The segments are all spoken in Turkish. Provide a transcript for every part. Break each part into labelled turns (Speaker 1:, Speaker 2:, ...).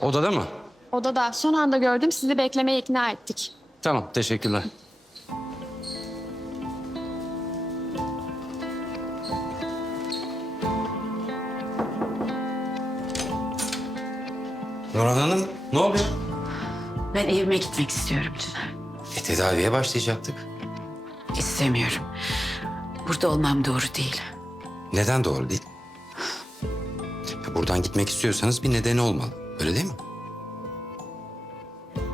Speaker 1: Odada mı?
Speaker 2: Odada son anda gördüm sizi beklemeye ikna ettik.
Speaker 1: Tamam, teşekkürler. Nurhan Hanım, ne oluyor?
Speaker 3: Ben evime gitmek istiyorum Çınar.
Speaker 1: E, tedaviye başlayacaktık.
Speaker 3: İstemiyorum. Burada olmam doğru değil.
Speaker 1: Neden doğru değil? Ya buradan gitmek istiyorsanız bir nedeni olmalı. Öyle değil mi?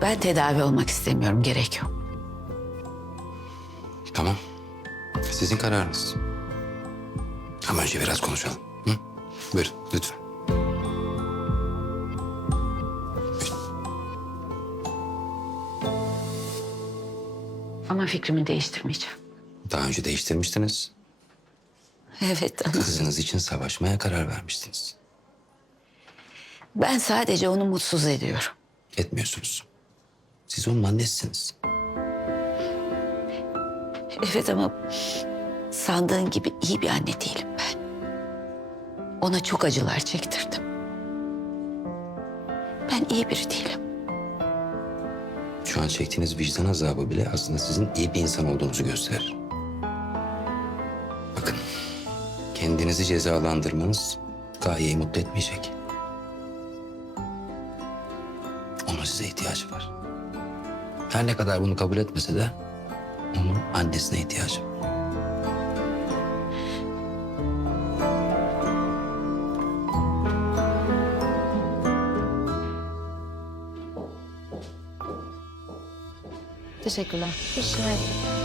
Speaker 3: Ben tedavi olmak istemiyorum. Gerek yok.
Speaker 1: Tamam. Sizin kararınız. Ama önce biraz konuşalım. Hı? Buyurun, lütfen.
Speaker 3: Ama fikrimi değiştirmeyeceğim.
Speaker 1: Daha önce değiştirmiştiniz.
Speaker 3: Evet ama
Speaker 1: Kızınız için savaşmaya karar vermiştiniz.
Speaker 3: Ben sadece onu mutsuz ediyorum.
Speaker 1: Etmiyorsunuz. Siz onun annesisiniz.
Speaker 3: Evet ama sandığın gibi iyi bir anne değilim ben. Ona çok acılar çektirdim. Ben iyi biri değilim.
Speaker 1: Şu an çektiğiniz vicdan azabı bile aslında sizin iyi bir insan olduğunuzu gösterir. Bakın, kendinizi cezalandırmanız Gaye'yi mutlu etmeyecek. Onun size ihtiyacı var. Her ne kadar bunu kabul etmese de onun annesine ihtiyacı var.
Speaker 2: Teşekkürler.
Speaker 4: Ruhum,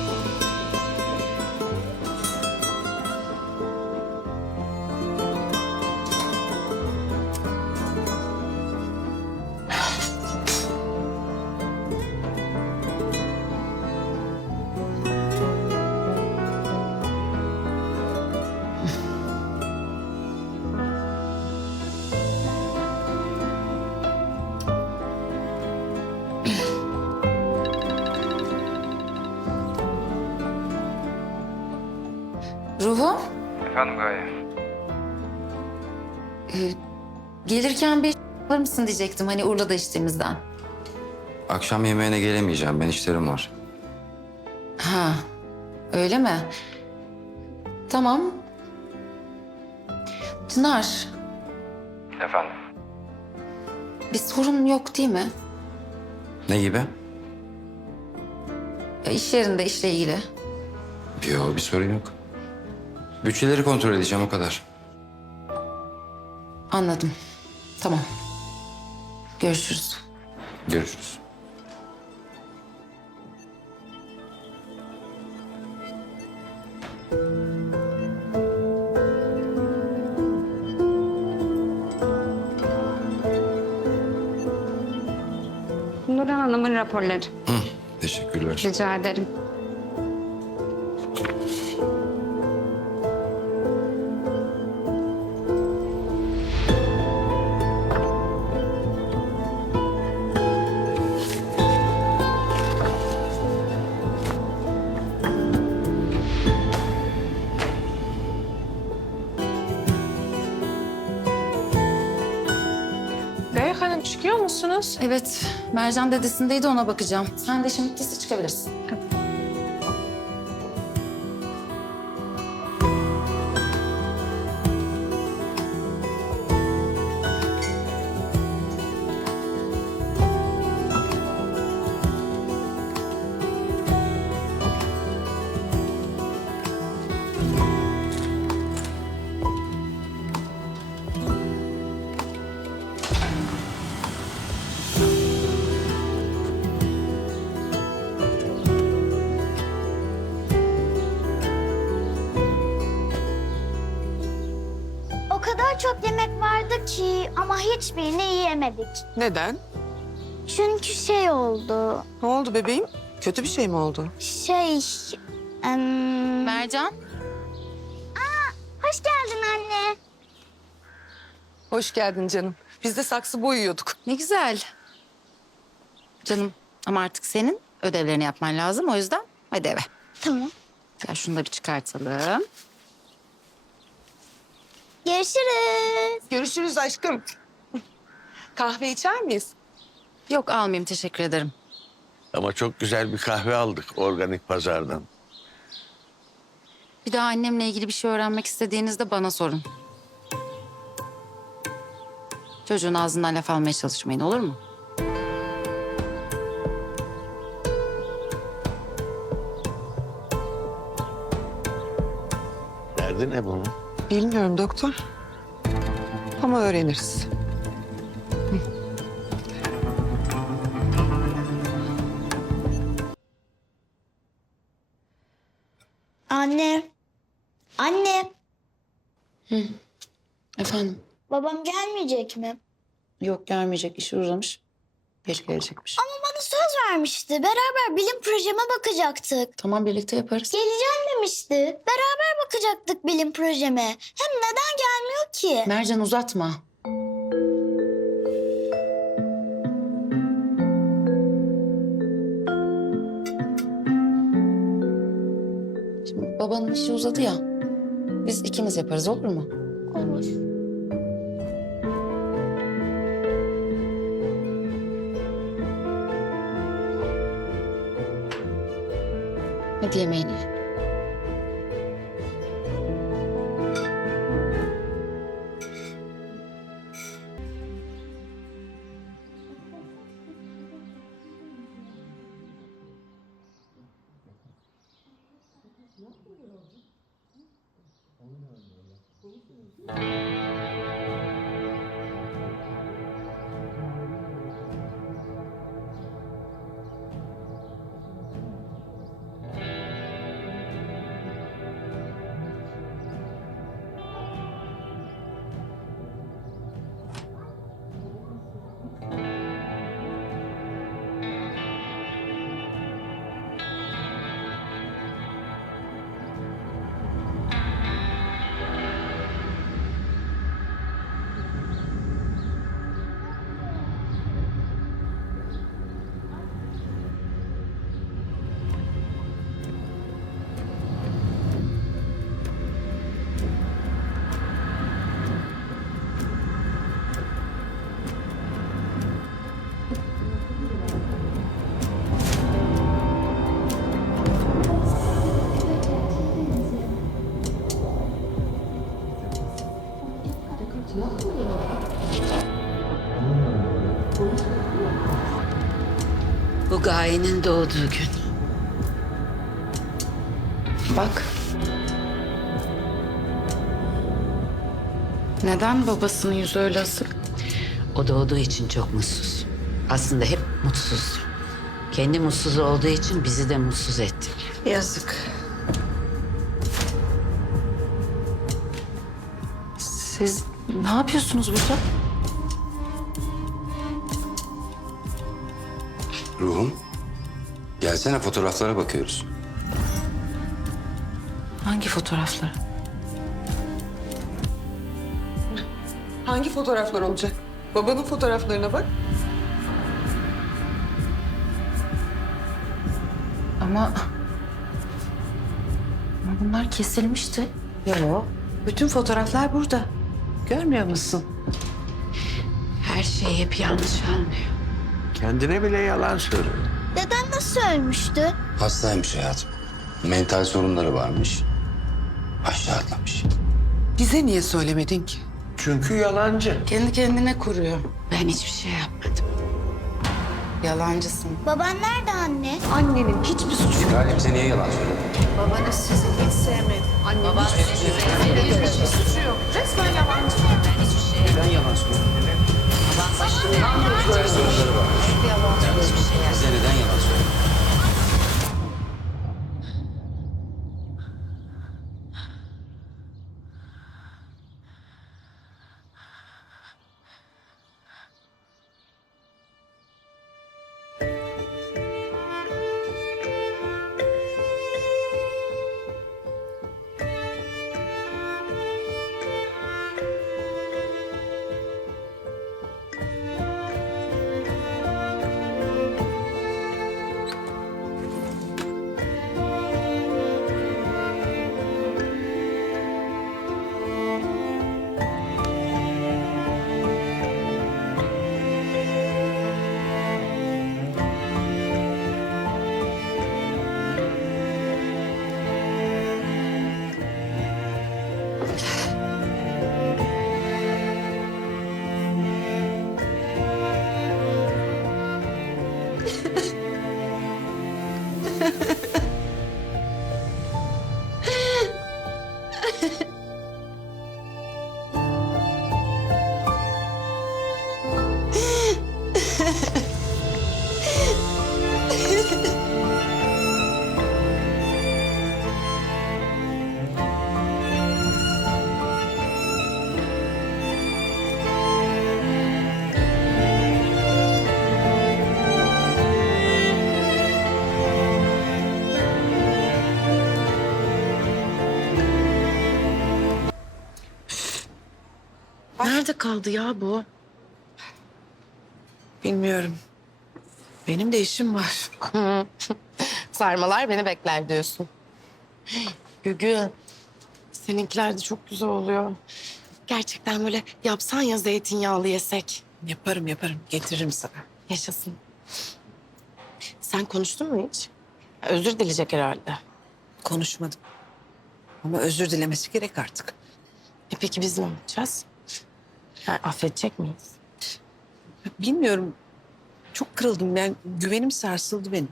Speaker 4: gelirken bir alır mısın diyecektim hani Urla'da içtiğimizden.
Speaker 1: Akşam yemeğine gelemeyeceğim. Ben işlerim var.
Speaker 4: Ha, öyle mi? Tamam. Çınar,
Speaker 5: Efendim.
Speaker 4: bir sorun yok değil mi?
Speaker 1: Ne gibi?
Speaker 4: Ya iş yerinde işle ilgili.
Speaker 1: Yok, bir sorun yok. Bütçeleri kontrol edeceğim o kadar.
Speaker 4: Anladım. Tamam. Görüşürüz.
Speaker 1: Görüşürüz.
Speaker 2: Nurhan Hanım'ın raporları.
Speaker 1: Hı, teşekkürler.
Speaker 2: Rica ederim.
Speaker 4: Evet, Mercan dedesindeydi ona bakacağım. Sen de şimdi çıkabilirsin.
Speaker 6: Kadar çok yemek vardı ki ama hiçbirini yiyemedik.
Speaker 7: Neden?
Speaker 6: Çünkü şey oldu.
Speaker 7: Ne oldu bebeğim? Kötü bir şey mi oldu?
Speaker 6: Şey... em,
Speaker 4: Mercan,
Speaker 6: hoş geldin anne.
Speaker 7: Hoş geldin canım. Biz de saksı boyuyorduk.
Speaker 4: ne güzel. Canım ama artık senin ödevlerini yapman lazım o yüzden hadi eve.
Speaker 6: Tamam.
Speaker 4: Gel şunu da bir çıkartalım.
Speaker 6: Görüşürüz.
Speaker 7: Görüşürüz aşkım.
Speaker 8: Kahve içer miyiz?
Speaker 7: Yok almayayım teşekkür ederim.
Speaker 9: Ama çok güzel bir kahve aldık organik pazardan.
Speaker 7: Bir daha annemle ilgili bir şey öğrenmek istediğinizde bana sorun. Çocuğun ağzından laf almaya çalışmayın olur mu?
Speaker 9: Derdi ne bunun?
Speaker 8: Bilmiyorum doktor. Ama öğreniriz.
Speaker 6: Anne. Anne.
Speaker 4: Efendim?
Speaker 6: Babam gelmeyecek mi?
Speaker 4: Yok gelmeyecek. işi uzamış. Geç gelecekmiş.
Speaker 6: Ama bana söz vermişti. Beraber bilim projeme bakacaktık.
Speaker 4: Tamam birlikte yaparız.
Speaker 6: Geleceğim demişti. Beraber bakacaktık bilim projeme. Hem neden gelmiyor ki?
Speaker 4: Mercan uzatma. Şimdi babanın işi uzadı ya. Biz ikimiz yaparız olur mu?
Speaker 6: Olur.
Speaker 4: Hadi
Speaker 3: Bu gayenin doğduğu gün.
Speaker 4: Bak.
Speaker 7: Neden babasının yüzü öyle asık?
Speaker 3: O doğduğu için çok mutsuz. Aslında hep mutsuzdu. Kendi mutsuz olduğu için bizi de mutsuz etti.
Speaker 4: Yazık. Siz ne yapıyorsunuz burada?
Speaker 1: Ruhum, gelsene fotoğraflara bakıyoruz.
Speaker 4: Hangi fotoğrafları?
Speaker 8: Hangi fotoğraflar olacak? Babanın fotoğraflarına bak.
Speaker 4: Ama... Ama bunlar kesilmişti. Yok. Bütün fotoğraflar burada. Görmüyor musun?
Speaker 3: Her şey hep yanlış anlıyor.
Speaker 9: Kendine bile yalan söylüyor.
Speaker 6: Deden nasıl ölmüştü?
Speaker 1: Hastaymış hayatım. Mental sorunları varmış. Aşağı atlamış.
Speaker 8: Bize niye söylemedin ki?
Speaker 9: Çünkü yalancı.
Speaker 4: Kendi kendine kuruyor.
Speaker 3: Ben hiçbir şey yapmadım.
Speaker 4: Yalancısın.
Speaker 6: Baban nerede anne?
Speaker 8: Annenin hiçbir suçu yok.
Speaker 1: Galip bize niye yalan söyledin?
Speaker 4: Babanız sizi hiç sevmedi. Babanız sizi
Speaker 8: Resmen yalancı.
Speaker 1: Neden yalan söyledin? Mental sorunları varmış. Bize neden yalan
Speaker 10: kaldı ya bu? Bilmiyorum. Benim de işim var.
Speaker 7: Sarmalar beni bekler diyorsun. Gügü, seninkiler de çok güzel oluyor. Gerçekten böyle yapsan ya zeytinyağlı yesek.
Speaker 10: Yaparım yaparım. Getiririm sana.
Speaker 7: Yaşasın. Sen konuştun mu hiç? Özür dileyecek herhalde.
Speaker 10: Konuşmadım. Ama özür dilemesi gerek artık.
Speaker 7: E peki biz ne yapacağız? Yani affedecek miyiz?
Speaker 10: Bilmiyorum. Çok kırıldım. Ben güvenim sarsıldı benim.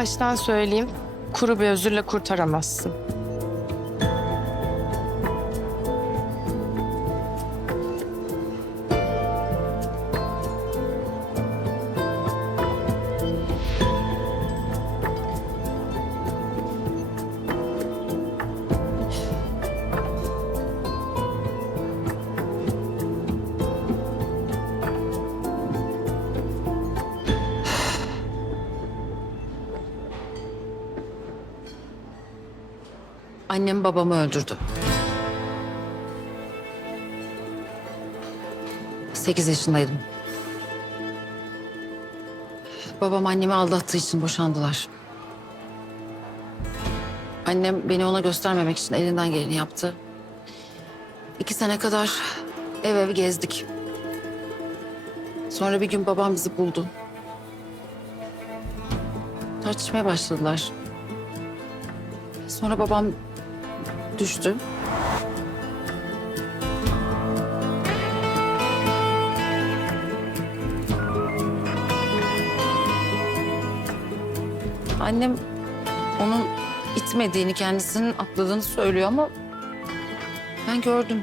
Speaker 7: Baştan söyleyeyim. Kuru bir özürle kurtaramazsın.
Speaker 4: Annem babamı öldürdü. Sekiz yaşındaydım. Babam annemi aldattığı için boşandılar. Annem beni ona göstermemek için elinden geleni yaptı. İki sene kadar ev ev gezdik. Sonra bir gün babam bizi buldu. Tartışmaya başladılar. Sonra babam düştü. Annem onun itmediğini, kendisinin atladığını söylüyor ama ben gördüm.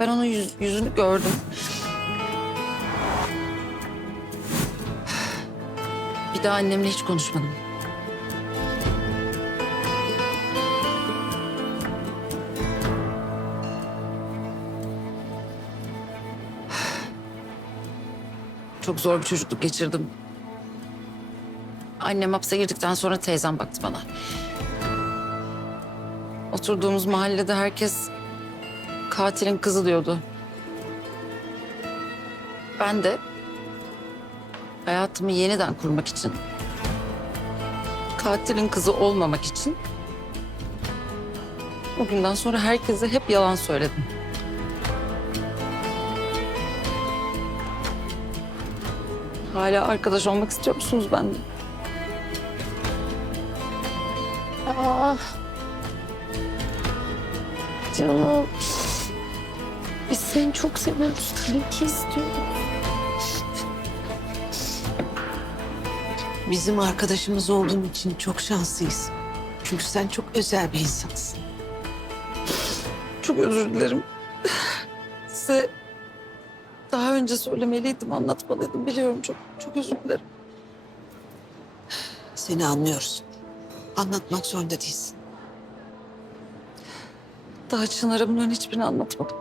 Speaker 4: Ben onun yüz- yüzünü gördüm. Bir daha annemle hiç konuşmadım. Çok zor bir çocukluk geçirdim. Annem hapse girdikten sonra teyzem baktı bana. Oturduğumuz mahallede herkes katilin kızı diyordu. Ben de hayatımı yeniden kurmak için, katilin kızı olmamak için o günden sonra herkese hep yalan söyledim. Hala arkadaş olmak istiyor musunuz benimle?
Speaker 7: Aa. Canım. Biz seni çok seviyoruz. Tabii ki istiyoruz.
Speaker 10: Bizim arkadaşımız olduğun için çok şanslıyız. Çünkü sen çok özel bir insansın.
Speaker 4: Çok özür dilerim. Size önce söylemeliydim, anlatmalıydım. Biliyorum çok, çok özür dilerim.
Speaker 10: Seni anlıyoruz. Anlatmak zorunda değilsin.
Speaker 4: Daha Çınar'a bunların hiçbirini anlatmadım.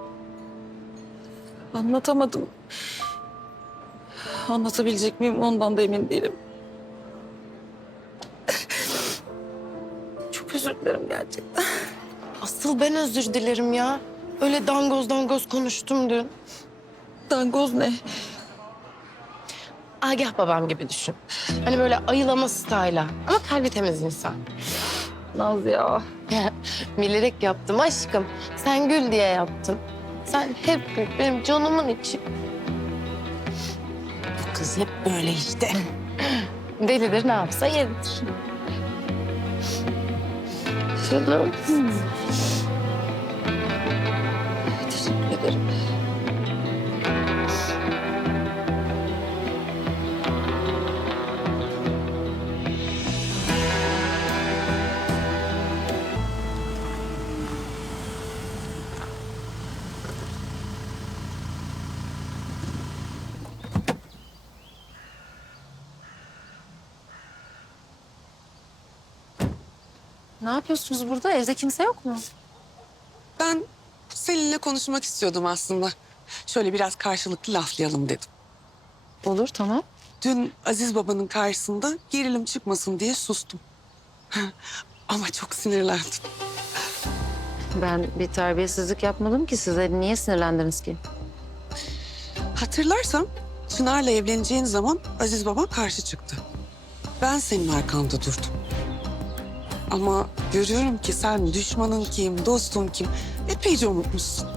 Speaker 4: Anlatamadım. Anlatabilecek miyim ondan da emin değilim. Çok özür dilerim gerçekten.
Speaker 7: Asıl ben özür dilerim ya. Öyle dangoz dangoz konuştum dün.
Speaker 4: Dangoz ne?
Speaker 7: Agah babam gibi düşün. Hani böyle ayılama style'a. Ama kalbi temiz insan.
Speaker 4: Naz ya.
Speaker 7: Bilerek yaptım aşkım. Sen gül diye yaptım. Sen hep gül. Benim canımın içi.
Speaker 10: Bu kız hep böyle işte.
Speaker 7: Delidir ne yapsa yeridir. Canım.
Speaker 4: ederim. Yapıyorsunuz burada? Evde kimse yok mu?
Speaker 8: Ben seninle konuşmak istiyordum aslında. Şöyle biraz karşılıklı laflayalım dedim.
Speaker 4: Olur tamam.
Speaker 8: Dün Aziz babanın karşısında gerilim çıkmasın diye sustum. Ama çok sinirlendim.
Speaker 4: Ben bir terbiyesizlik yapmadım ki size. Niye sinirlendiniz ki?
Speaker 8: Hatırlarsan Çınar'la evleneceğin zaman Aziz baban karşı çıktı. Ben senin arkanda durdum. Ama görüyorum ki sen düşmanın kim, dostun kim epeyce unutmuşsun.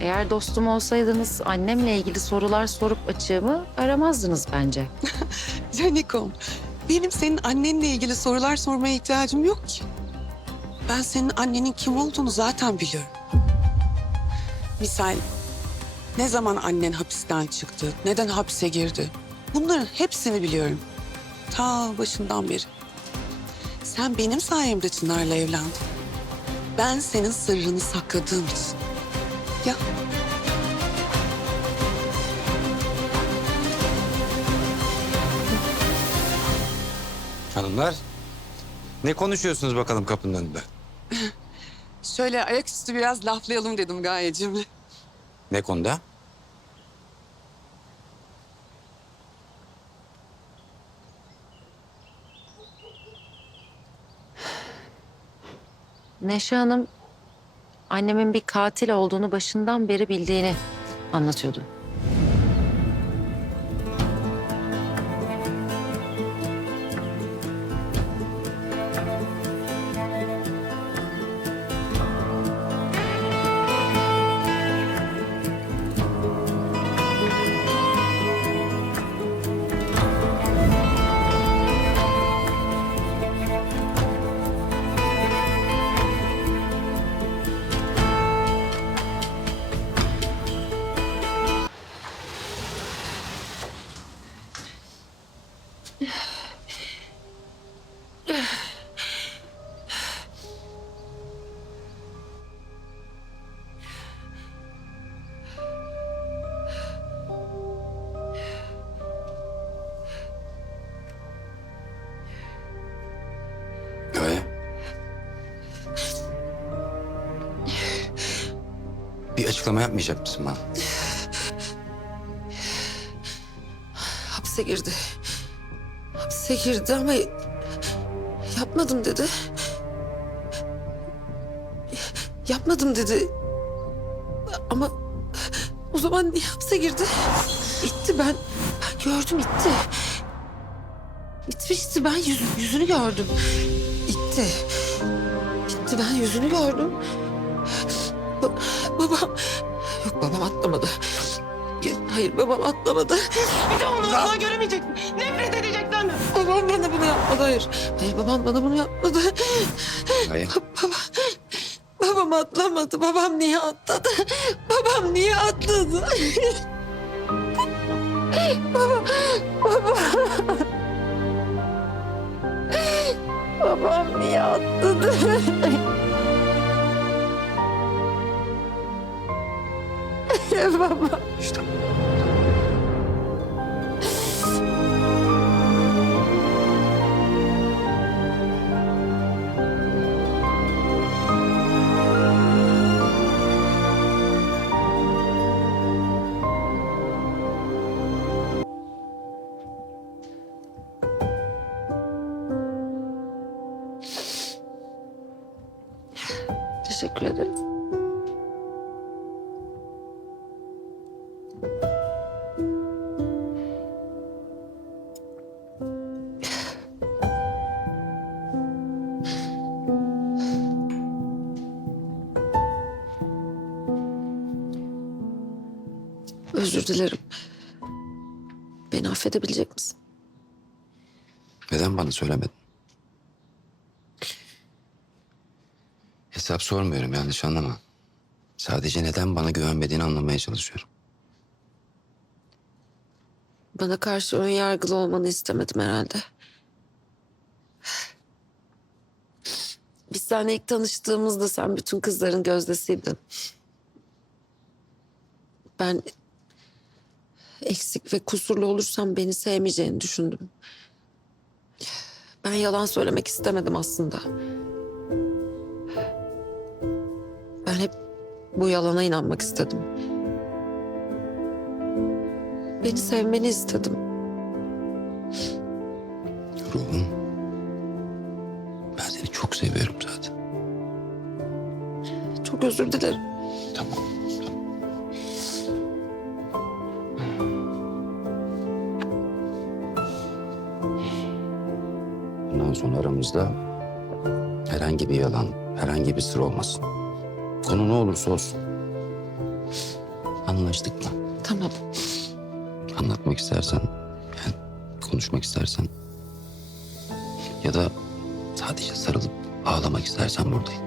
Speaker 4: Eğer dostum olsaydınız annemle ilgili sorular sorup açığımı aramazdınız bence.
Speaker 8: Canikom, benim senin annenle ilgili sorular sormaya ihtiyacım yok ki. Ben senin annenin kim olduğunu zaten biliyorum. Misal, ne zaman annen hapisten çıktı, neden hapse girdi? Bunların hepsini biliyorum. Ta başından beri. Sen benim sayemde Çınar'la evlendin. Ben senin sırrını sakladığım için. Ya
Speaker 1: Hanımlar ne konuşuyorsunuz bakalım kapının önünde?
Speaker 8: şöyle ayaküstü biraz laflayalım dedim Gayecimle.
Speaker 1: Ne konuda?
Speaker 4: Neşe Hanım annemin bir katil olduğunu başından beri bildiğini anlatıyordu.
Speaker 1: Açıklama yapmayacak mısın bana?
Speaker 11: Hapse girdi. Hapse girdi ama yapmadım dedi. Yapmadım dedi. Ama o zaman niye hapse girdi? İtti ben. Ben gördüm itti. İtmişti ben yüz, yüzünü gördüm. İtti. İtti ben yüzünü gördüm. Ba- babam. Yok babam atlamadı. Hayır babam atlamadı. Bir de onu daha göremeyecek. Nefret edecek senden. Babam bana bunu yapmadı hayır. Hayır babam bana bunu yapmadı.
Speaker 1: Gaye.
Speaker 11: Baba, babam atlamadı. Babam niye atladı? Babam niye atladı? baba, baba. Babam niye atladı? Baba.
Speaker 1: İşte.
Speaker 11: Teşekkür ederim. Dilerim. Beni affedebilecek misin?
Speaker 1: Neden bana söylemedin? Hesap sormuyorum yanlış anlama. Sadece neden bana güvenmediğini anlamaya çalışıyorum.
Speaker 11: Bana karşı ön yargılı olmanı istemedim herhalde. Biz seninle ilk tanıştığımızda sen bütün kızların gözdesiydin. Ben eksik ve kusurlu olursam beni sevmeyeceğini düşündüm. Ben yalan söylemek istemedim aslında. Ben hep bu yalana inanmak istedim. Beni sevmeni istedim.
Speaker 1: Ruhum. Ben seni çok seviyorum zaten.
Speaker 11: Çok özür dilerim.
Speaker 1: Tamam. Aramızda herhangi bir yalan, herhangi bir sır olmasın. Konu ne olursa olsun. Anlaştık mı?
Speaker 11: Tamam.
Speaker 1: Anlatmak istersen, yani konuşmak istersen ya da sadece sarılıp ağlamak istersen buradayım.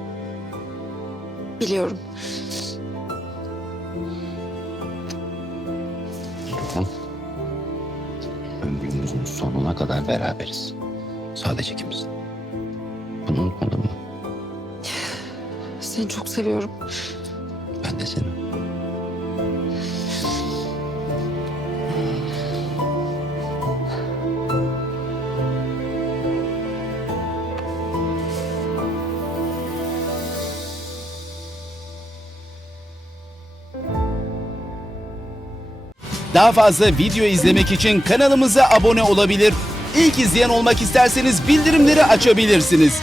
Speaker 11: Biliyorum.
Speaker 1: Tamam. Ömrümüzün sonuna kadar beraberiz. Sadece ikimiz. Bunu unutmadın mı?
Speaker 11: Seni çok seviyorum.
Speaker 1: Ben de seni.
Speaker 12: Daha fazla video izlemek için kanalımıza abone olabilir. İlk izleyen olmak isterseniz bildirimleri açabilirsiniz.